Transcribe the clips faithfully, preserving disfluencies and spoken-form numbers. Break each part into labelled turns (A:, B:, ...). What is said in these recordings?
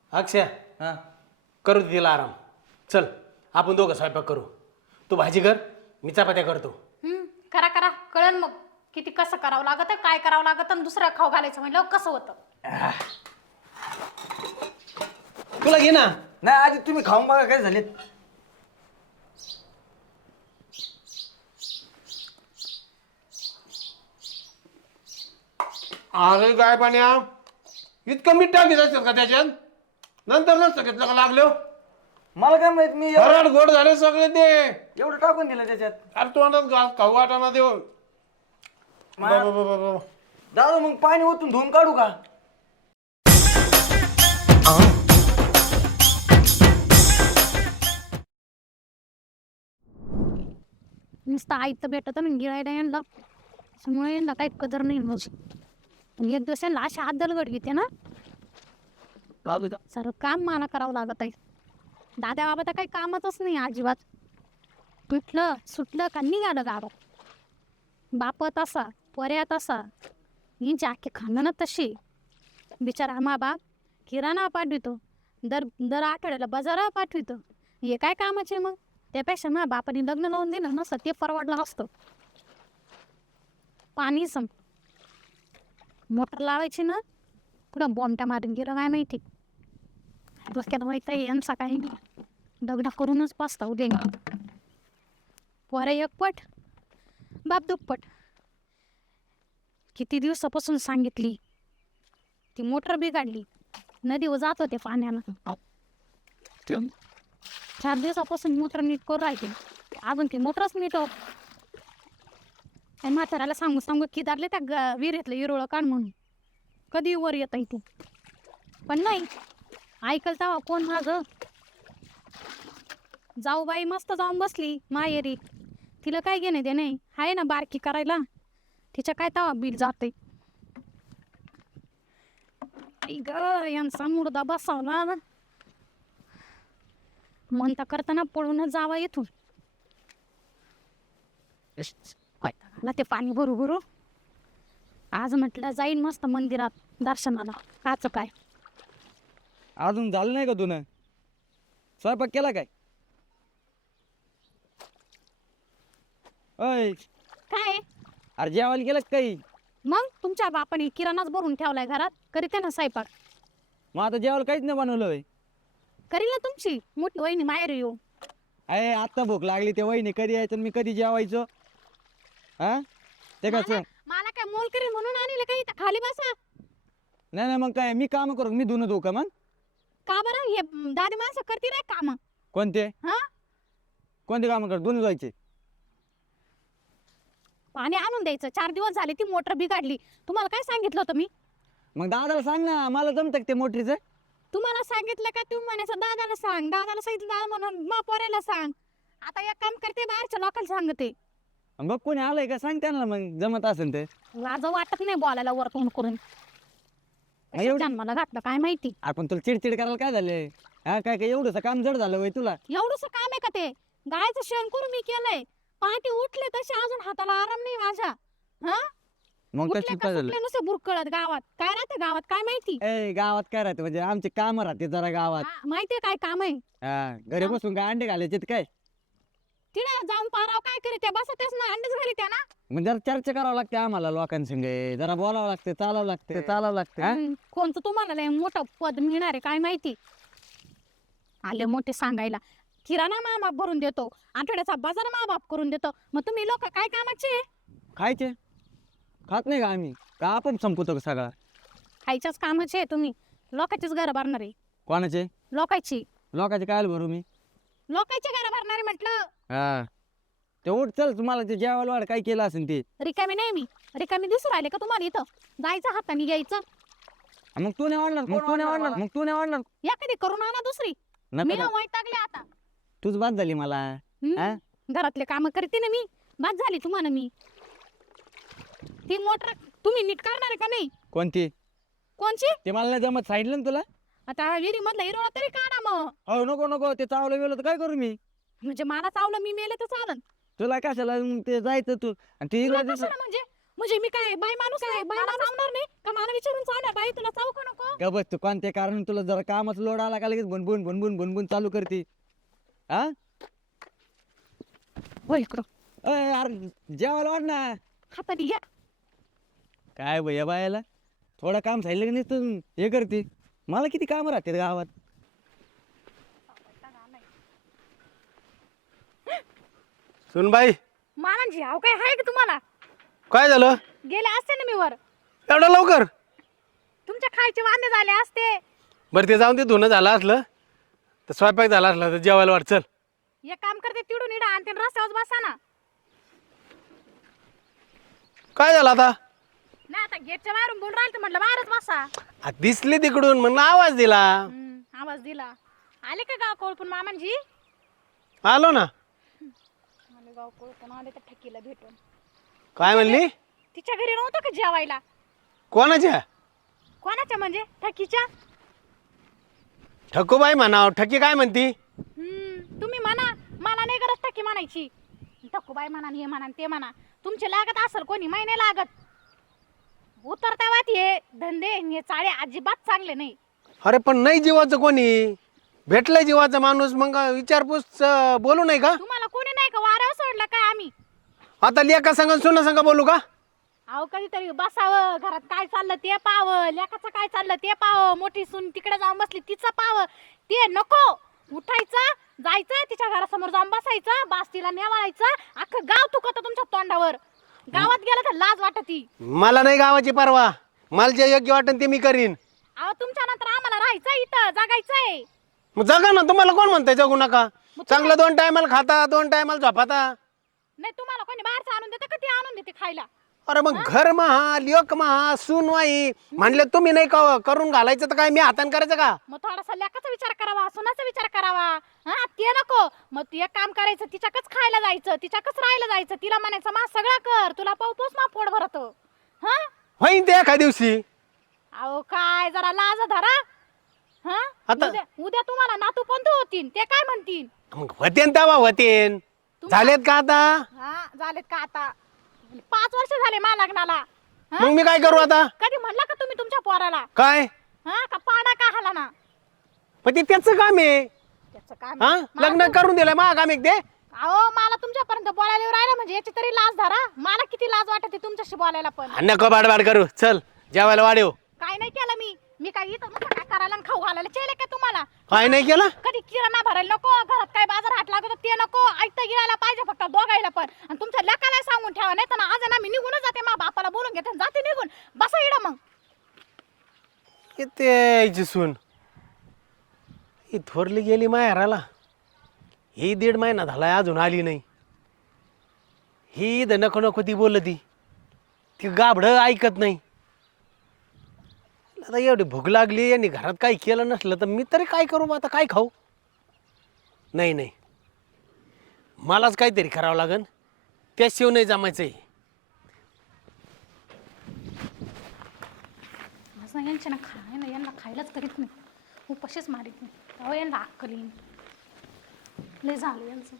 A: अक्षय
B: हा
A: करू दे तिला आराम. चल आपण दोघं स्वयंपाक करू. तू भाजी कर, मी चपात्या करतो.
C: हम्म करा करा कळन मग किती कसं करावं लागत काय करावं लागत आणि दुसरं खाऊ घालायचं म्हणलं कसं होतं.
A: तुला घे ना.
B: नाही आधी तुम्ही खाऊन बघा काय झाले.
A: अरे काय पाण्या इतकं मीठ टाकीत असतात का त्याच्यात? नंतर नसतं घेतलं का लागलो.
B: मला काय माहित मी एवढं
A: हरड गोड झाले सगळे ते.
B: एवढं टाकून दिलं त्याच्यात.
A: अरे तोंडात घास खाऊ वाटाणा देऊ.
B: मा- दादा मग पाणी ओतून धुवून काढू का?
C: नुसतं आयतं भेटत ना गिळायला यांना त्यामुळे यांना काही कदर नाही माझी. आणि एक दिवस यांना अशा हात दलगड घेते ना सर्व काम मला करावं लागत आहे. दादा बाबा तर काही कामातच नाही अजिबात. पिटलं सुटलं का निघालं गावात. बाप तसा पर्या तसा यांची आखे खाणं तशी. बिचारा मा बाप किराणा पाठवितो दर दर आठवड्याला बाजारा पाठवितो. हे काय कामाचे मग? त्यापेक्षा ना बापाने लग्न लावून दिलं नसतं ते परवडलं असतं. पाणी सम मोटर लावायची ना पुढं बॉम्बट्या मारून गेलं काय माहिती. डोक्यात माहित आहे यांचा काही दगडा करूनच पाचता दे. पोरं एकपट बाप दुप्पट. किती दिवसापासून सांगितली ती मोटर बिघडली. नदीवर जात होते पाण्याला. चार दिवसापासून मोटर नीट करू राहते अजून ती मोटरच नीट होत. म्हाताऱ्याला सांगू सांगू की दारले त्या ग विहिरीतलं इरोळं काढ म्हणून. कधी वर येत आहे तू पण नाही ऐकल तेव्हा कोण माझं. जाऊ बाई मस्त जाऊन बसली माहेरी. तिला काय घेणे ते नाही आहे ना बारकी करायला. तिच्या काय तवा बिल जाते. ग यांचा मुर्दा बसावला म्हणता करताना पळूनच जावा येथून. मला ते पाणी भरू भरू आज म्हटलं जाईन मस्त मंदिरात दर्शनाला. काच काय
B: अजून झालं नाही का तुनं? स्वयंपाक केला काय? अय
C: काय
B: अरे जेवायला गेलं काही?
C: मग तुमच्या बापाने किराणाच भरून ठेवलाय घरात. करीते ना स्वयंपाक.
B: मग आता जेवायला काहीच नाही बनवलं.
C: करील ना तुमची मोठी वहिनी माहेर येऊ.
B: अरे आता भूक लागली ते वहिनी कधी यायचं मी कधी जेवायचो. हा ते कसं?
C: मला मला काय मोल करील म्हणून आणले काही खाली बसा.
B: नाही नाही मग काय मी काम करू मी धुणं धुऊ का मग?
C: का बरं हे दादी माणसं करते रे काम.
B: कोणते
C: हा
B: कोणते काम कर धुणं धुवायचे?
C: पाणी आणून द्यायचं. चार दिवस झाले ती मोटर बिघडली. तुम्हाला काय सांगितलं होतं मी?
B: मग दादाला सांग ना मला जमतं ते मोटरीचं.
C: तुम्हाला सांगितलं का तुम्ही म्हणायचं दादाला सांग. दादाला सांगितलं दादा म्हणून मा पोऱ्याला सांग. आता एक काम करते बाहेरच्या लोकांना सांगते.
B: बघ कोणी आलंय का सांग त्यांना मग जमत असेल ते.
C: लाज वाटत नाही बोलायला वर तोंड करून. एवढं मला घातलं काय माहिती.
B: आपण तुला चिडचिड करायला काय झालंय? हा काय काय एवढंच काम जड झालं वय तुला?
C: एवढंच काम आहे का ते? गायचं शेण करून मी केलंय. पहाटे उठले तसे अजून हाताला आराम नाही माझ्या. हा
B: मग
C: उठले
B: तशी
C: का
B: काय झालं?
C: सुटले नुसते बुरकळत गावात. काय राहते गावात काय माहिती.
B: ए गावात काय राहते म्हणजे आमचे काम राहते जरा गावात.
C: हा, माहितीये काय काम आहे.
B: हा घरी बसून काय अंडे घालायचे काय?
C: तिला जाऊन पाराव काय करीते बसतेच ना अंडच घरी त्या ना.
B: म्हणजे जरा चर्चा करावं लागते आम्हाला लोकांसंग. जरा बोलावं लागते चालावं लागते चालावं लागते. हा?
C: हम्म, कोणतं तुम्हाला लय मोठं पद मिळणार आहे काय माहिती. आले मोठे सांगायला किराणा मा बाप भरून देतो आठवड्याचा बाजार मा बाप करून देतो. मग तुम्ही लोक काय कामाचे?
B: खायचे खात नाही का आम्ही का आपण संपवतो का सगळा?
C: खायच्याच कामाचे आहे तुम्ही. लोकांचीच घरं भरणार आहे.
B: कोणाचे?
C: लोकांची
B: लोकांचे काय भरू मी?
C: लोकांची घरं भरणार आहे म्हटलं.
B: हा ते उठ चल तुम्हाला ते जेवायला वाढ काय केलं असेल ते.
C: रिकामी नाही मी. रिकामी दिसू राहिले का तुम्हाला इथं? जायचं हाताने घ्यायचं.
B: मग तू नाही वाढणार मग तू नाही वाढणार मग तू नाही वाढणार.
C: या कधी करून आणा दुसरी. मी
B: नको
C: वैतागले आता.
B: तूच बाद झाली मला.
C: हम्म,
B: हा?
C: घरातले काम करते ना मी. बाद झाली तुम्हाला मी. ती मोटर तुम्ही नीट करणार आहे का नाही?
B: कोणती?
C: कोणची?
B: ते मला नाही जमत सांगितलं ना तुला.
C: आता विहिरी मधला हिरोळा तरी काढा मग.
B: हो नको नको ते चावलं गेलं तर काय करू मी?
C: म्हणजे मला चावलं मी मेले तर चालन.
B: तुला कशाला मग ते जायचं तू आणि ते
C: तुला
B: हिरवा दिसला
C: कशाला म्हणजे म्हणजे मी काय बाई माणूस आहे बाई माणूस चावणार नाही का मला विचारून चावणार बाई तुला चावू का नको
B: का बस तू कोणत्या कारण तुला जरा कामाचा लोड आला का लगेच भुनभुन भुनभुन भुनभुन चालू करते हा
C: हो इकडं
B: अय यार जेवायला वाढ ना
C: हाताने घ्या
B: काय भैया बायाला थोडं काम सांगितलं की नुसतं हे करते मला किती काम राहते गावात
A: सुनबाई
C: मानांची हाव काय आहे का तुम्हाला
A: काय झालं
C: गेले असते ना मी वर
A: एवढं लवकर
C: तुमच्या खायचे वांदे झाले असते
A: बरं ते जाऊन ते धुणं झालं असलं तर स्वयंपाक झाला असला तर जेवायला वाट चल
C: एक काम करते तिडून इडा आणि रस्त्यावर बसा ना
A: काय झालं आता
C: नाही आता गेटच्या बाहेरून बोलून राहिलं तर म्हटलं बाहेरच बसा
A: आ, दिसली तिकडून म्हणलं आवाज दिला
C: हम्म, आवाज दिला आले का गाव कोळपून मामांजी
A: आलो ना
C: आले गाव कोळपून आले तर ठकीला भेटून
A: काय म्हणली
C: तिच्या घरी नव्हतं का जेवायला
A: कोणाच्या
C: कोणाच्या म्हणजे ठकीच्या
A: ठकूबाई म्हणाव ठकी काय म्हणती
C: हम्म तुम्ही म्हणा मला नाही गरज ठकी म्हणायची ठकूबाई म्हणा हे म्हणा ते म्हणा तुमचे लागत असेल कोणी माही नाही लागत उतरता वाट हे धंदे हे चाळे अजिबात चांगले नाही
A: अरे पण नाही जीवाचं कोणी भेटलंय जीवाचा माणूस मग विचारपूस अं, बोलू नाही का
C: तुम्हाला कोणी नाही का वाऱ्यावर सोडला काय आम्ही
A: आता लेका संग सुना संग बोलू का
C: अहो कधीतरी बसावं घरात काय चाललं ते पाहावं लेकाचं काय चाललं ते पाहावं मोठी सून तिकडे जाऊन बसली तिचं पाहावं ते नको उठायचं जायचं तिच्या घरासमोर जाऊन बसायचं बास तिला नेवाळायचं अख्खं गाव तुकत तुमच्या तोंडावर गावात गेलं तर लाज वाटती
A: मला नाही गावाची परवा मला जे योग्य वाटेल ते मी करीन
C: अहो तुमच्या नंतर आम्हाला राहायचं इथं जगायचंय
A: मग जगा ना तुम्हाला कोण म्हणतंय जगू नका चांगलं दोन टायमाला खाता दोन टायमाला झोपाता
C: नाही तुम्हाला कोणी बाहेरचं आणून देतं का ते आणून देते खायला
A: अरे मग घर महा लिओक महा सूनवाई म्हणले तुम्ही नाही का करून घालायचं तर काय मी हातान करायचं का
C: मग थोडासा लेकाचा विचार करावा सुनाचा विचार करावा हा ते नको मग तू एक काम करायचं तिच्याकच खायला जायचं तिच्याकच राहायला जायचं तिला म्हणायचं मा सगळं कर तुला पाऊपोस मा पोट भरत हा
A: होईन ते एका दिवशी
C: अहो काय जरा लाज धरा हा
A: आता-
C: उद्या उद्या तुम्हाला नातू पंतू होतील ते काय म्हणतील
A: मग होतेन तेव्हा होतेन झालेत का आता
C: हा झालेत का आता पाच वर्ष झाले मा लग्नाला हा?
A: मग मी काय करू आता
C: कधी म्हणला का तुम्ही तुमच्या पोराला
A: काय
C: हा का पाडा का हाला ना
A: पण ते त्याच काम आहे
C: त्याचं काय
A: हा लग्न करून दिलंय मा काम एक ते
C: अहो मला तुमच्यापर्यंत बोलायला येऊ राहिलं म्हणजे याची तरी लाज धरा मला किती लाज वाटते तुमच्याशी बोलायला पण
A: आणि नको बाडबाड करू चल जेवायला वाढव
C: काय नाही केलं मी मी काय इथं नुसतं काय करायला आणि खाऊ घालायला चेले काय तुम्हाला
A: काय नाही केलं
C: कधी किराणा भरायला नको घरात काय बाजार हाट लागतो ते नको ऐकता गिरायला पाहिजे फक्त दोघायला पण आणि तुमच्या लेकाला सांगून ठेवा नाही तर आज ना मी निघूनच जाते मा बापाला बोलून घेते आणि जाते निघून बसा इडं मग
A: येते सून ही थोरली गेली माहेराला ही दीड महिना झालाय अजून आली नाही ही द नको नको ती बोलत ती ती गाबड ऐकत नाही आता एवढी भूक लागली यांनी घरात काही केलं नसलं तर मी तरी काय करू आता काय खाऊ नाही नाही मलाच काहीतरी करावं लागन त्याशिवाय नाही जमायचं आहे
C: असं यांच्या ना खाय ना यांना खायलाच करीत नाही उपाशीच मारीत नाही अहो यांना अक्कल येईन लय झालं यांचं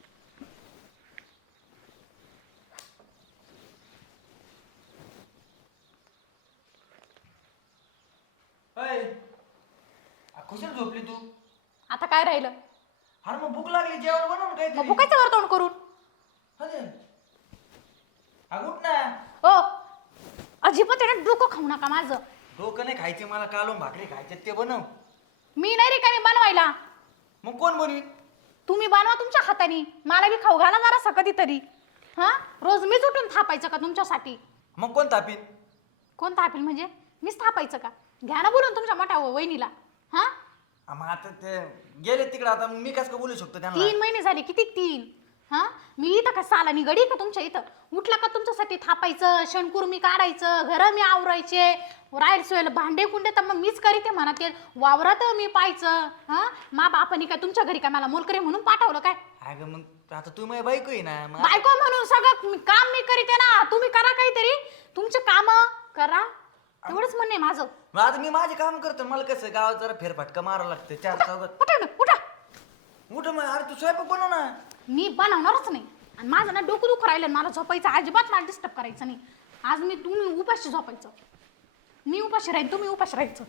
D: कुशल झोपली तू
C: आता काय राहिलं
D: अरे मग भूक लागली जेवण बनव ना काहीतरी
C: मग भुकायचं वर तोंड करून
D: अरे अगं उठ ना
C: ओ अजिबात याने डोकं खाऊ नका माझं
D: डोकं नाही खायचे मला कालून भाकरी खायचे ते बनव
C: मी नाही रे काय मी बनवायला
D: मग कोण बनवीन
C: तुम्ही बनवा तुमच्या हाताने मला बी खाऊ घाला जरा कधीतरी हा रोज मीच उठून थापायचं का तुमच्यासाठी
D: मग कोण तापीन
C: कोण थापेल म्हणजे मीच थापायचं का घ्या ना बोलून तुमच्या मोठ्या वहिनीला हा
D: आ, मग आता ते गेले तिकडे आता मी कसं काय बोलू शकतो त्यांना
C: तीन महिने झाले किती तीन हा मी इथं का सालानी गडी का तुमच्या इथं उठला का तुमच्यासाठी थापायचं शणकूर मी काढायचं घर मी आवरायचे राहील सोयला भांडे कुंडे तर मग मीच करीते म्हणा ते वावरात मी पाहायचं हा मा बापानी काय तुमच्या घरी काय मला मोलकरी म्हणून पाठवलं काय
D: अगं मग आता तू माझी बायको आहे ना मग
C: बायको म्हणून सगळं मी- काम मी करीते ना तुम्ही करा काहीतरी तुमचे काम करा एवढंच म्हणणे माझं
D: मग आता मी माझे काम करतो मला कसं गावात जरा फेरफटका मारावं लागतं चार चौघात
C: उठा ना, उठा
D: उठ मग अरे तू स्वयंपाक बनव ना
C: मी बनवणारच नाही आणि माझं ना डोकं दुखू राहिलं मला झोपायचं अजिबात मला डिस्टर्ब करायचं नाही आज मी तुम्ही उपाशी झोपायचं, मी उपाशी राहीन, तुम्ही उपाशी राहायचं.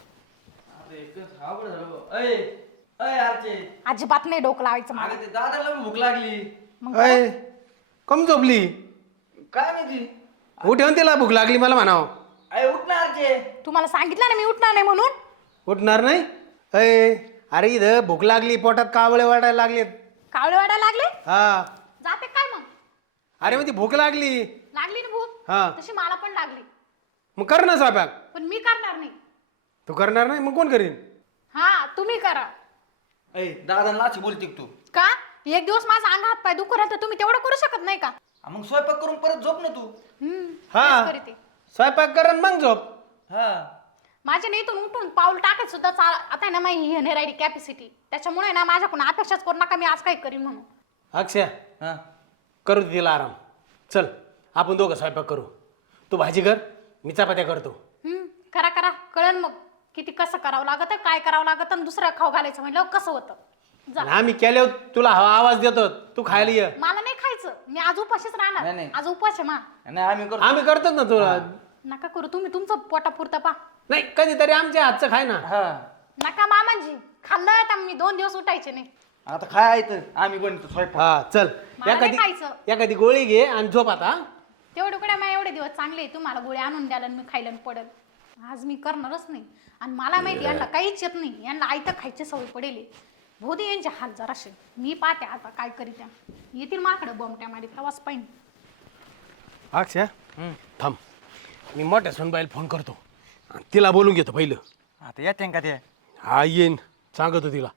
C: अजिबात नाही डोकं लावायचं मला.
D: अगं ते दादाला पण भूक लागली.
C: मग
A: अय कम झोपली?
D: काय माहिती?
A: उठेवन तिला भूक लागली मला म्हणाव.
D: अय उठ ना आरचे.
C: तुम्हाला सांगितलं ना मी उठणार नाही म्हणून.
A: उठणार नाही? अय अरे इथं भूक लागली, पोटात कावळे वाढायला लागलेत.
C: कावळे वाढायला लागले?
A: हा
C: जाते काय मग?
A: अरे मग ती भूक लागली.
C: लागली ना भूक,
A: हा
C: तशी मला पण लागली,
A: मग कर ना स्वयंपाक.
C: पण मी करणार नाही.
A: तू करणार नाही मग कोण करीन?
C: हा तुम्ही करा.
D: अय दादाला अशी बोलते का तू?
C: का एक दिवस माझा अंग हात पाय दुखू राहतं, तुम्ही तेवढं करू शकत नाही का?
D: हा, मग स्वयंपाक करून परत झोप ना तू.
C: हम्म,
A: हा.
C: तेच करते.
A: स्वयंपाक कर आणि मग झोप.
D: हा
C: माझ्या नाही इथून उठून पाऊल टाकायचं सुद्धा चाल आता आहे ना माझी ही नाही राहिली कॅपॅसिटी. त्याच्यामुळे ना माझ्याकडून अपेक्षाच करू नका मी आज काही करीन म्हणून.
A: अक्षय
D: हा
A: करू दे तिला आराम. चल आपण दोघं स्वयंपाक करू. तू भाजी कर, मी चपात्या करतो.
C: हम्म, करा करा, कळन मग किती कसं करावं लागतं, काय करावं लागतं, आणि दुसरं खाऊ घालायचं म्हणलं कसं होतं. जा.
A: आणि आम्ही केल्यावर तुला हवा आवाज देतो, तू खायला ये.
C: मला नाही खायचं, मी आज उपाशीच
D: नाही,
C: राहणार.
D: नाही.
C: आज उपास आहे मा.
D: नाही आम्ही करतो.
A: आम्ही करतोच ना तुला.
C: नका करू तुम्ही तुमचं पोटा पुरतं पा.
A: नाही कधीतरी आमच्या हातचं खाय ना.
D: हा
C: नका मामांजी, खाल्लं तर मी दोन दिवस उठायचे नाही.
D: आता काय आहे आम्ही बनतो स्वयंपाक.
A: हा चल
C: मला नाही
A: एखादी
C: खायचं.
A: एखादी गोळी घे आणि झोप आता.
C: तेवढे कुठे मग एवढे दिवस चांगले तुम्हाला गोळी आणून द्याल आणि मी खायला पडेल. आज मी करणारच नाही. आणि मला माहिती यांना काहीच येत नाही, यांना आयतं खायची सवय पडेल. भोदी यांचे हाल जराशे मी पाहते आता काय करीत्या. येतील माकडं बॉम्बट्या मारी प्रवास पाहिजे.
A: अक्षय थांब, मी मोठ्या सोनबाईला फोन करतो आणि तिला बोलून घेतो पहिलं.
D: आता येते का ते?
A: हा येईन, सांगतो तिला.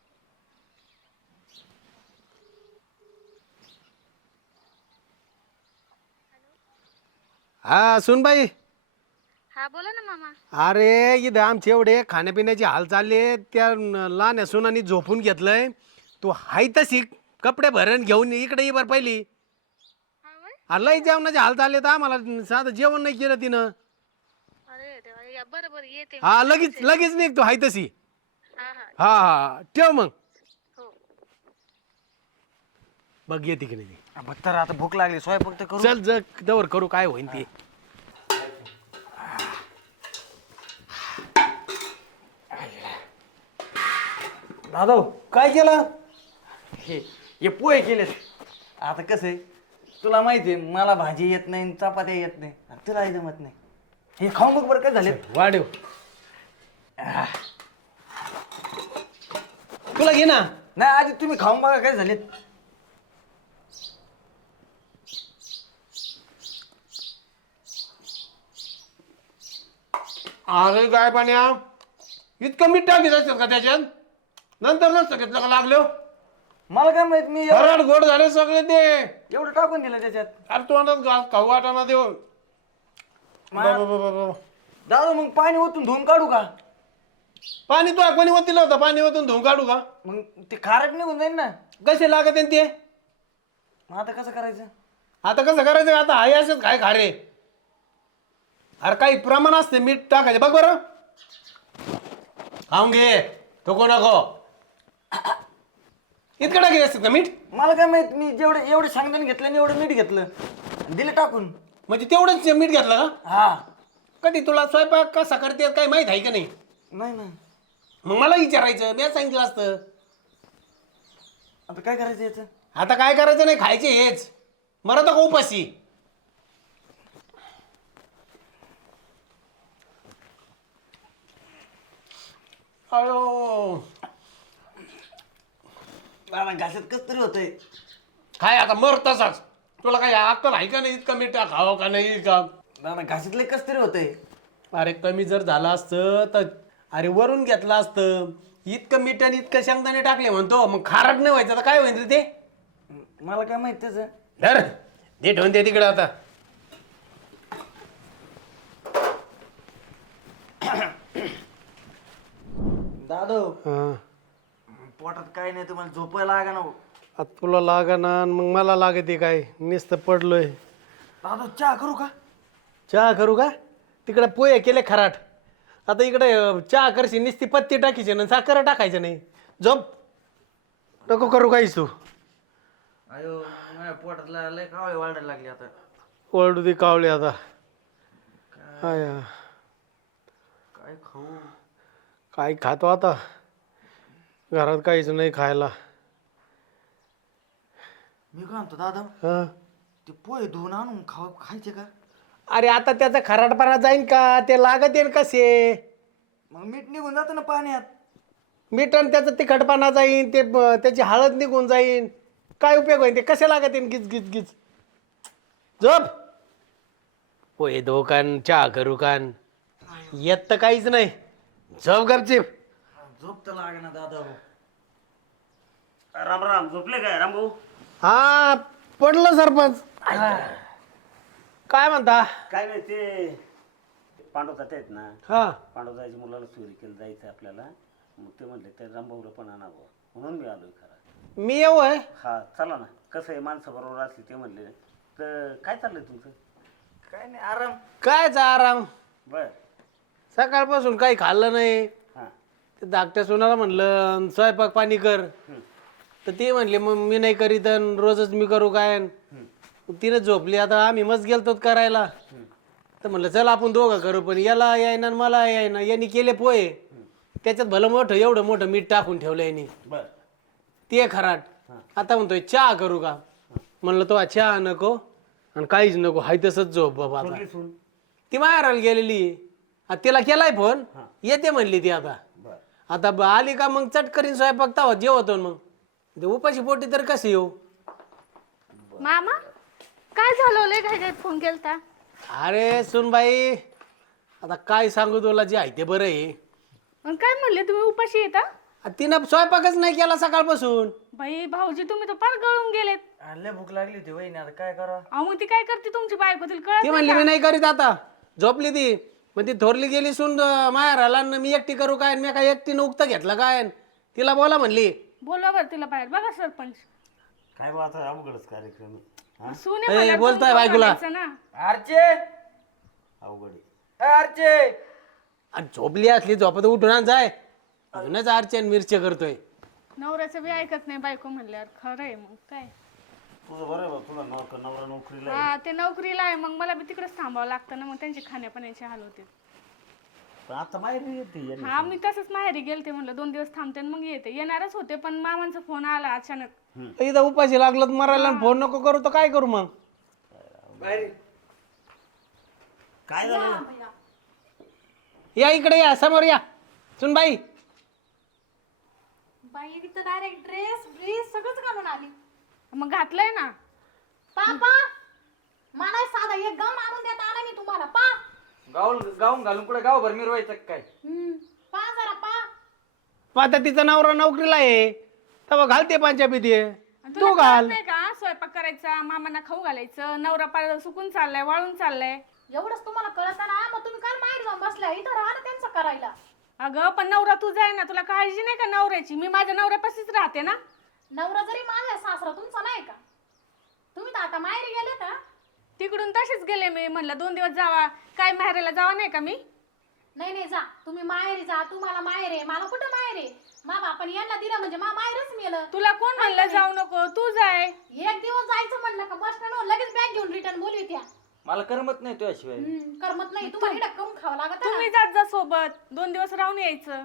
A: हा सुनबाई.
C: हा बोला ना मामा.
A: अरे इथं आमचे एवढे खाण्यापिण्याचे हाल चालले, त्या न- लहान सुनानी झोपून घेतलंय. तू हाय तशी कपडे भरण घेऊन ये इकडे ये बरं पहिली. लय जेवणाचे हाल चालले तर आम्हाला साधं जेवण नाही केलं तिनं.
E: बरोबर येते.
A: हा लगेच लगेच निघतो हाय तशी. हा हा ठेव मग. बघ येते की नाही.
D: तर आता भूक लागली, स्वयंपाक तर करू.
A: चल जग दवर करू काय होईन ते. दादा काय केलं?
D: हे हे पोहे केलेत. आता कसं आहे तुला माहिती आहे, मला भाजी येत नाही, चपात्या येत नाही, आणि तुलाही जमत नाही. हे खाऊन बघ बरं काय झाले.
A: वाढव तुला घे ना.
D: नाही आधी तुम्ही खाऊन बघा काय झालेत.
A: अरे काय पाण्या इतकं मीठ टाकीत असतात का त्याच्यात? नंतर नसतं घेतलं का लागलो.
D: मला काय माहित, मी एवढं
A: खरड गोड झाले सगळे ते.
D: एवढं टाकून दिलं त्याच्यात.
A: अरे तोंडात घास खाऊ वाटाणा देऊ.
D: दादा मग पाणी ओतून धुवून काढू का?
A: पाणी तू कोणी ओतीलं होतं, पाणी ओतून धुवून काढू का?
D: मग ते खारट निघून जाईल ना.
A: कसे लागत आहे ते?
D: मग आता कसं करायचं?
A: आता कसं करायचं? आता हाय असंच काय खारे. अरे काही प्रमाण असते मीठ टाकायचे बघ बरं. खाऊन घे तो नको. इतकं टाकी असतात का मीठ?
D: मला काय माहित, मी जेवढे एवढे सांगताना घेतलं आणि एवढं मीठ घेतलं आणि दिलं टाकून.
A: म्हणजे तेवढंच मीठ घेतलं का?
D: हा
A: कधी तुला स्वयंपाक कसा करते काही माहित आहे का नाही?
D: नाही ना.
A: मग मला विचारायचं, मी सांगितलं असतं.
D: आता काय करायचं याचं?
A: आता काय करायचं नाही, खायचे हेच. मरत का उपाशी? अयो
D: बाबा घासात कस तरी होतंय.
A: काय आता मर तसाच. तुला काही अक्कल आहे का नाही? इतकं मीठ खावं का नाही का?
D: बाबा घासातले कस तरी होतंय.
A: अरे कमी जर झालं असतं तर अरे वरून घेतलं असतं. इतकं मीठ आणि इतकं शेंगदाणे टाकले म्हणतो, मग खारट नाही व्हायचं तर काय व्हायचं ते?
D: मला काय माहित त्याचं.
A: धर दे ठेवून दे तिकडं आता.
D: दादो पोटात काय नाही, तुम्हाला झोपायला लागा ना.
A: आता तुला लागा ना मग मला लागते काय? नुसतं पडलोय.
D: दादो चहा करू का?
A: चहा करू का? तिकडे पोहे केले खराट. आता इकडे चहा करशी नुसती पत्ती टाकायची ना, साखर टाकायचं नाही. झोप नको करू काहीच तू.
D: अयो माझ्या पोटातला लय कावळे वाढायला लागले आता.
A: ओरडू दे कावळे आता. आया,
D: काय खाऊ?
A: काय खातो आता, घरात काहीच नाही खायला.
D: मी काय म्हणतो दादा,
A: हं.
D: ते पोहे धुवून आणून खाऊ खायचे का?
A: अरे आता त्याचा खराटपणा जाईन का, ते लागत येईल कसे.
D: मग मीठ निघून जातं ना पाण्यात.
A: मिठण त्याचा तिखटपणा जाईन, ते ब- त्याची हळद निघून जाईन, काय उपयोग होईल, ते कसे लागत येईन गिच गिच गिच. झोप. पोहे धो कान, चहा करू कान, येत तर काहीच नाही. झोप गपचीप.
D: झोप तर लागे ना दादा हो.
E: राम राम, झोपले काय रामभाऊ?
A: हा पडलं सरपंच. काय म्हणता?
E: काय नाही ते पांडव जात आहेत ना,
A: हा
E: पांडव जायच्या मुलाला चोरी केलं जायचं आपल्याला. मग ते म्हणले तर रामभाऊला पण आणावं, म्हणून मी आलोय खरा.
A: मी येऊ आहे.
E: हा चला ना, कसं आहे माणसं बरोबर असली ते म्हणले. तर काय चाललंय तुमचं?
D: काय नाही आराम.
A: कायचा आराम,
E: बर.
A: सकाळपासून काही खाल्लं नाही.
E: हां.
A: ते धाकट्या सोनाला म्हणलं स्वयंपाक पाणी कर, तर ते म्हणले मग मी नाही करीत अन रोजच मी करू काय. तिने झोपली. आता आम्ही मस्त गेलतो करायला, तर म्हणलं चला आपण दोघं करू, पण याला यायना आणि मला यायना. यांनी केले पोहे, त्याच्यात भलं मोठं एवढं मोठं मीठ टाकून ठेवलं यांनी,
E: बर.
A: ते खराट. आता म्हणतोय चहा करू का, म्हणलं तो चहा नको आणि काहीच नको, हाय तसंच झोप बाबा. आता
E: थोरली सून.
A: ती माहेराला गेलेली, आता तिला केलाय फोन, येते म्हणली ती. आता
E: बर.
A: आता ब- आली का मग चट करीन स्वयंपाक, तवा जेवतो मग. ते उपाशी पोटी तर कसे येऊ.
C: मामा काय झालं लय काय काय फोन केलता?
A: अरे सुनबाई, आता काय सांगू तुला, जे आहे ते बरं आहे.
F: मग काय म्हणले तुम्ही उपाशी येता?
A: आ, तिनं स्वयंपाकच नाही केला सकाळपासून.
F: बाई भाऊजी तुम्ही तर फार गळून गेलेत.
D: लय भूक लागली होती वहिनी, आता काय करा.
F: अहो मग ती काय करते तुमची बायको, तिला कळत
A: ती
F: नाही
A: म्हणली
F: का?
A: मी नाही करीत, आता झोपली ती. मग ती थोरली गेली सून माहेर आला, मी एकटी करू काय, मी काय एकटीनं उगता घेतलं काय. तिला बोला म्हणली.
F: बोलवा बरं तिला बाहेर. बघा सरपंच
E: काय बा, आता अवघडच कार्यक्रम आहे. हा?
F: सुने
A: ए,
F: म्हणल्यावर
A: बोलतोय
F: तुम्ही
A: बायकोला.
F: बोलायचं ना.
D: आरचे,
E: अवघड आहे.
D: ए आरचे.
A: आणि झोपली असली, झोपत उठून आण जाय. अजूनच आरचन मिरच्या करतोय.
F: नवऱ्याचं बी ऐकत नाही बायको म्हणल्यावर. खरं आहे मग काय.
E: तुझं बरं आहे बा, तुला नोकर नवरा नोकरीला आहे.
F: हा ते नोकरीला आहे, मग मला बी तिकडेच थांबावं लागतं ना, मग त्यांची खाण्यापिण्याचे हाल होते.
E: पण आता माहेर येते येणे.
F: हा मी तसंच माहेरी गेलते, म्हणलं दोन दिवस थांबते आणि मग येते. येणारच होते पण मामांचा फोन आला अचानक.
A: इथं उपाशी लागलं तर मरायला, फोन नको करू तर काय करू मग.
D: बाहेर
E: काय झालं?
A: या इकडे या, समोर या सुनबाई.
C: बाई तिथं डायरेक्ट ड्रेस ड्रेस सगळंच घालून आली.
F: मग घातलंय ना.
C: पापा मला साधा एक गाऊन आणून देता आला मी तुम्हाला. पा
D: गाऊन गाऊन घालून कुठे गावभर मिरवायचं का काय?
C: पा जरा पा.
A: मग आता तिचा नवरा नोकरीला आहे, तेव्हा घालते पंजाबी ते.
F: आणि
A: तू
F: तुला
A: घाल.
F: कळत नाही का स्वयंपाक करायचा, मामांना खाऊ घालायचं, नवरा पार सुकून चाललाय, वाळून चाललाय.
C: एवढंच तुम्हाला कळत ना, मग तुम्ही काय माहेर जाऊन बसल्या इथं राहा ना त्यांचं करायला.
F: अगं पण नवरा तुझा आहे ना, तुला काळजी नाही का नवऱ्याची? मी माझ्या नवऱ्यापाशीच राहते ना.
C: नवरा जरी माझा सासरा तुमचा नाही का, तुम्ही तर आता माहेरी गेले का?
F: तिकडून तशीच गेले मी, म्हणलं दोन दिवस जावा, काय माहेराला जावा नाही का मी?
C: नाही नाही जा तुम्ही माहेरी जा. तुम्हाला माहेर आहे, मला कुठं माहेर आहे? मा बापाने यांना दिलं म्हणजे मा माहेरच मेलं.
F: तुला कोण म्हणलं जाऊ नको, तू जाय.
C: एक दिवस जायचं म्हणलं का बस स्टँडवर लगेच बॅग घेऊन रिटर्न बोलवी त्या.
D: मला करमत नाही तुझ्याशिवाय.
C: हम्म, करमत नाही तुम्हाला इकडं कम खावं लागत
F: तुम्ही जात जा सोबत, दोन दिवस राहून यायचं.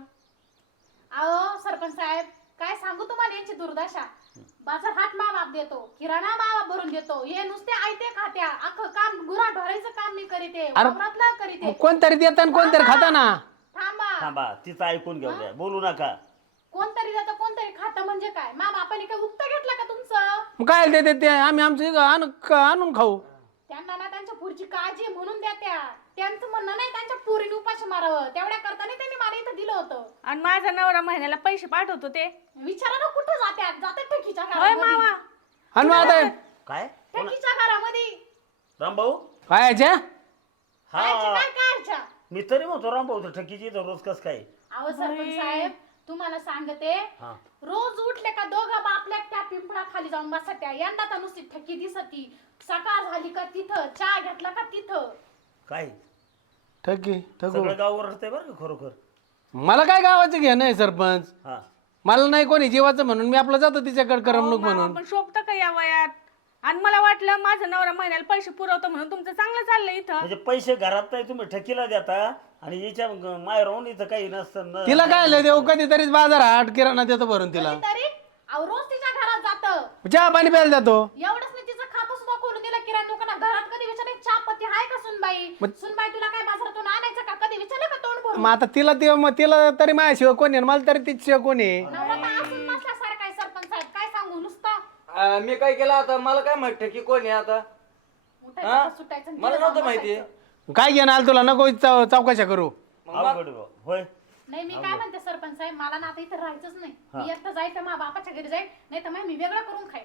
C: अहो सरपंच साहेब काय सांगू तुम्हाला यांची दुर्दशा. बाजार हात मा बाप देतो, किराणा मा बाप भरून देतो, हे नुसते आयते खात्या, अख्खं काम गुरा ढोरायचं काम मी करीते, वावरातलं करीते.
A: मग कोणतरी देता आणि कोणतरी खाता ना.
C: थांबा,
E: थांबा, तिचं ऐकून घेऊ द्या, बोलू नका.
C: कोणतरी देतं कोणतरी खातं म्हणजे काय? मा बापाने काय उक्त घेतलं का तुमचं?
A: मग काय देते ते, आम्ही आमचं आणून आणून खाऊ.
C: त्यांना ना त्यांच्या पुढची काळजी आहे म्हणून द्या त्या. त्यांचं म्हणणं नाही त्यांच्या पोरीने उपाशी मारावं, तेवढ्या करताना त्यांनी मला इथं दिलं होतं.
F: आणि माझा नवरा महिन्याला पैसे पाठवतो ते.
C: विचारा ना कुठं जात्यात? जाते ठकीच्या
F: होय
C: घरामध्ये.
F: मामा.
A: आणि मग आता
E: काय
C: ठकीच्या घरामध्ये
E: रामभाऊ?
A: काय याच्या?
C: खायचं
E: हा,
C: काय खायच्या?
E: मी तरी म्हणतो रामभाऊ तर ठकीची तर रोज कस काय?
C: अहो सरपंच साहेब तुम्हाला सांगते,
E: हा.
C: रोज उठले का दोघं बापल्या त्या पिंपळा खाली जाऊन बसत्या. यंदा तर नुसती ठकी दिसती. सकाळ झाली का तिथं, चहा घेतला का तिथं.
E: काय
A: ठकी ठकू.
E: सगळं गाव ओरडतंय बरं का खरोखर.
A: मला काय गावाचं घेणं आहे सरपंच.
E: हा.
A: मला नाही कोणी जीवाचं म्हणून मी आपलं जातो तिच्याकडे करमणूक
F: मामा,
A: म्हणून.
F: पण शोभतं का या वयात? आणि मला वाटलं माझं नवरा महिन्याला पैसे पुरवतो म्हणून तुमचं चांगलं चाललंय इथं.
E: म्हणजे पैसे घरात नाही तुम्ही ठकीला देता आणि हिच्या माय राहून इथं काही नसतं न-
A: तिला काय लय देऊ कधीतरीच बाजार हाट किराणा देतो भरून तिला
G: तरी अहो रोज तिच्या घरात जातं
A: चहा पाणी प्यायला जातो.
G: एवढंच नाही तिचं खातं सुद्धा खोलून दिलं किराणा दुकानात. घरात कधी विचारले चहा पत्ती आहे का सुनबाई? सुनबाई तुला काय बाजारातून आणायचं का? कधी विचारलं का तोंड भरून?
A: मग आता तिला ते मग तिला तरी माझ्याशिवाय कोणी आहे? मला तरी तिच्याशिवाय कोणी आहे?
G: नवरा तर असून नसल्यासारखा आहे सरपंच साहेब, काय सांगू नुसता
D: अं, मी काय केलं आता मला काय माहित की कोण आहे आता
G: उठायचं
D: हा?
G: का सुटायचं आणि
D: मला
G: तिथं
D: नव्हतं
G: जाऊन
D: माहिती
G: बसायचं.
A: काय घेणार तुला नको चौ- चौकशा करू.
E: अवघड आहे बा. होय
G: नाही मी काय म्हणते सरपंच साहेब, मला ना आता इथं राहायचंच नाही. मी एकटं जायचं माझ्या बापाच्या घरी जाईल, नाही तर मग मी वेगळं करून खाईन.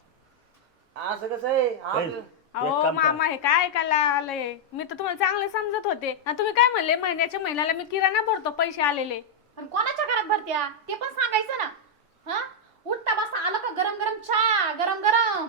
D: असं कसं आहे
E: होय.
D: आपलं-
E: एक
F: अहो
E: काम करा.
F: मामा हे काय ऐकायला आलंय? मी तर तुम्हाला चांगले समजत होते आणि तुम्ही काय म्हणले महिन्याच्या महिन्याला मी किराणा भरतो पैसे आलेले.
G: पण कोणाच्या घरात भरत्या ते पण सांगायचं ना. हा उठता बसता आलं का गरम गरम चहा, गरम गरम.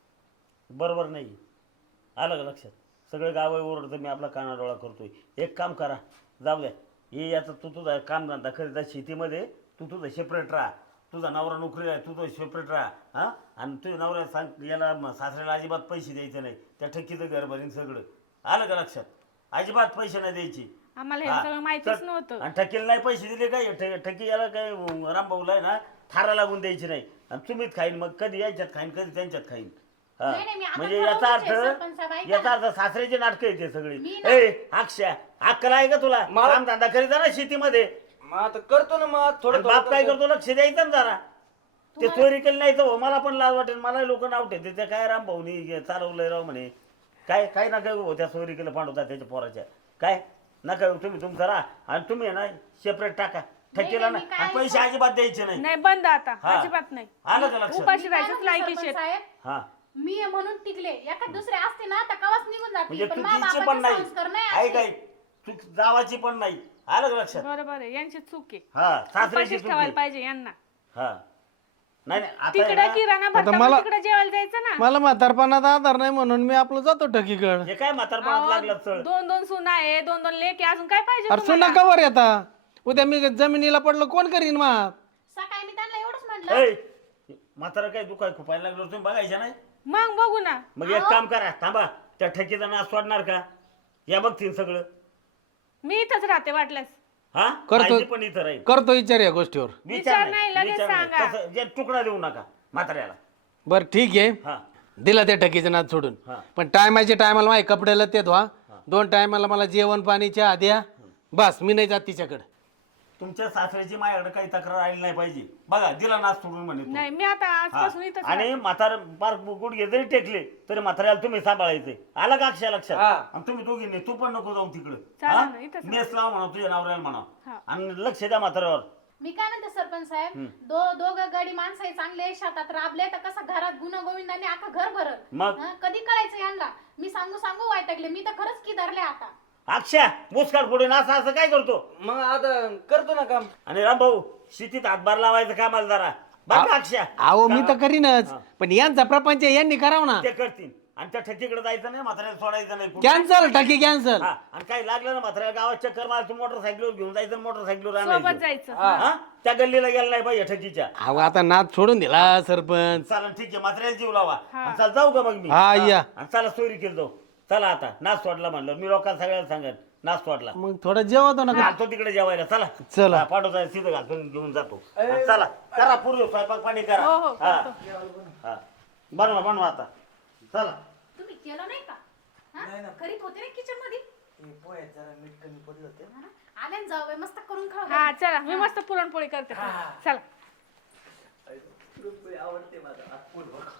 E: बरोबर नाही. आलं का लक्षात? सगळं गाव ओरडतं मी आपला कानाडोळा करतोय. एक काम करा, जाऊ द्या. हे याचा तू तुझा काम धंदा करीता शेतीमध्ये तू तुझं सेपरेट राहा. तुझा नवरा नोकरी आहे, तू तो सेपरेट राहा. हा आणि तुझ्या नवऱ्या सांग याला म- सासऱ्याला अजिबात पैसे द्यायचे नाही. त्या ठकीचं घर भरीन सगळं. आलं का लक्षात? अजिबात पैसे नाही द्यायचे.
F: आम्हाला हे
E: हा,
F: सगळं माहितीच
E: चल.
F: नव्हतं.
E: आणि ठकीला नाही पैसे दिले काय ठ- ठकी याला काय रामभाऊला आहे ना थारा लागून द्यायची नाही. आणि तुम्हीच खाईन मग कधी याच्यात खाईन कधी त्यांच्यात खाईन. हा.
G: नाही, नाही, मी आता
E: म्हणजे याचा
G: ठरवलंच आहे, सरपंच
E: अर्थ
G: साहेब, ऐका
E: याचा
G: ना.
E: अर्थ सासऱ्याची नाटकं येते सगळी.
G: मी ना-
E: ए अक्षय अक्कल आहे का तुला?
D: मला-
E: काम धंदा करीत जा ना शेतीमध्ये.
D: मग आता करतो ना मग थोडं
E: आणि बाप काय करतो लक्ष द्यायचं ना जरा. ते चोरी केली नाही तर हो, मला पण लाज वाटेल. मला लोक नाव ठेवते ते काय रामभाऊनी चालवलंय राव म्हणे. काय काय नका हो त्या चोरी केलं पांडवता त्याच्या पोराच्या. काय नका येऊ तुम्ही तुमचं राहा आणि तुम्ही आहे ना सेपरेट टाका ठेकेला ना.
G: नाही, मी काय-
E: आणि पैसे अजिबात द्यायचे नाही.
F: नाही बंद आता
E: हा.
F: अजिबात नाही.
E: आलं का लक्षात?
F: उपाशी
G: मी काय
F: राहायचंच
G: म्हणते
F: लायकीचे
G: सरपंच
F: आहेत.
G: साहेब,
E: हा
G: मी आहे म्हणून टिकले. एखाद दुसरे असते ना तर कवाच निघून
E: म्हणजे
G: जाते. पण माझ्या
E: चुकीची पण
G: बापाचे संस्कार
E: नाही.
G: नाही
E: आहे
G: असे.
E: काय चूक जावाची पण नाही. आलं का लक्षात?
F: बरोबर आहे यांची चूक आहे.
E: हा सासऱ्याची
F: उपाशीच
E: चूक
F: ठेवायला
E: आहे.
F: पाहिजे यांना.
E: हा नाही नाही आता आहे
F: तिकडे
E: ना,
F: किराणा भरता
A: मला-
F: तिकडे जेवायला जायचं ना.
A: मला म्हातारपणात आधार नाही म्हणून मी आपलं जातो ठकीकड.
E: हे काय म्हातारपणात लागलं चळ.
F: अहो, दोन दोन सुना आहे, दोन दोन लेक आहे, अजून काय पाहिजे
A: अरे
F: तुम्हाला?
A: सुना कवर येता उद्या मी जमिनीला पडलो कोण करीन मग?
G: सकाळी मी त्यांना एवढंच म्हटलं,
E: ए म्हातारा काय दुखाय खुपायला लागलो तुम्ही बघायच्या नाही.
F: मग बघू ना.
E: मग एक काम करा थांबा त्या ठकीचा नाश सोडणार का? या बघतील सगळं.
F: मी इथंच राहते वाटल्यास.
E: हा
A: करतो.
E: आजी पण इथं राहील.
A: करतो विचार या गोष्टीवर.
F: विचार नाही, लगेच
E: विचार नाही.
F: सांगा.
E: तसं जे तुकडा देऊ नका म्हाताऱ्याला.
A: बर ठीक आहे,
E: हा
A: दिला त्या ठकीचं नाद सोडून.
E: हा.
A: पण टायमाच्या टायमाला माझ्या कपड्याला ते धुवा. दोन टायमाला मला जेवण पाणी चहा द्या. बस मी नाही जात तिच्याकडे.
E: तुमच्या सासऱ्याची माझ्याकडे काही तक्रार आली नाही पाहिजे. बघा दिला नाच सोडून म्हणे तू.
F: नाही मी आता
E: हा.
F: आजपासून इथंच
E: आणि म्हातार पार गुडघे जरी टेकले तरी म्हाताऱ्याला तुम्ही सांभाळायचे. आलं का अक्षय लक्षात?
D: हा.
E: आणि तुम्ही दोघी नाही तू पण नको जाऊ तिकडे.
F: चालेल ना, इथंच
E: मेस लाव म्हणा तुझ्या नवऱ्याला म्हणा.
F: हा.
E: आणि लक्ष द्या म्हाताऱ्यावर.
G: मी काय म्हणते सरपंच साहेब, दो दोघं गडी माणसं आहे चांगले, शेतात राबले तर कसं घरात गुण गोविंदाने अख्खा घर भरत.
E: मग
G: हं, कधी कळायचं यांना? मी सांगू सांगू वैतागले. मी तर खरंच की धरले आता.
E: अक्षय मुस्काट फोडून असं असं काय करतो?
D: मग आता करतो ना काम.
E: आणि रामभाऊ शेतीत हातभार लावायचं कामाला जरा बघा अक्षय.
A: अहो मी तर करीनच, पण यांचा प्रपंच यांनी करावं ना.
E: ते करतील आणि त्या ठेकीकडे जायचं नाही, म्हाताऱ्याला सोडायचं नाही कुठं.
A: कॅन्सल ठकी कॅन्सल.
E: हा आणि काही लागलं ना म्हाताऱ्याला गावात चक्कर मार तू मोटरसायकलवर घेऊन जायचं मोटरसायकलवर
F: सोबत
E: आणायचं.
F: जायचं.
E: हा त्या गल्लीला गेला नाही पाहिजे ठकीच्या.
A: अहो आता नाद सोडून दिला सरपंच.
E: चला ठीक आहे म्हाताऱ्याला जीव लावा. आणि चला जाऊ का मग मी?
A: हा या.
E: आणि चला चोरी केली जाऊ. चला आता नाच सोडला म्हणलं मी लोकांना सगळ्याला सांगेन नाच सोडला.
A: मग थोडं जेवतो ना.
E: घालतो तिकडे जेवायला. चला
A: चला.
E: हा, पाठवता सीधं घालून घेऊन जातो. आणि चला करा पूर्व स्वयंपाक पाणी करा.
F: हो, हो,
E: हा हा बनवा बनवा आता चला.
G: तुम्ही केलं नाही का? हं? करीत होते ना किचन मध्ये. हा ना? आले ना जाऊ मस्त करून खा.
F: हा चला मी मस्त पुरणपोळी करते. चला.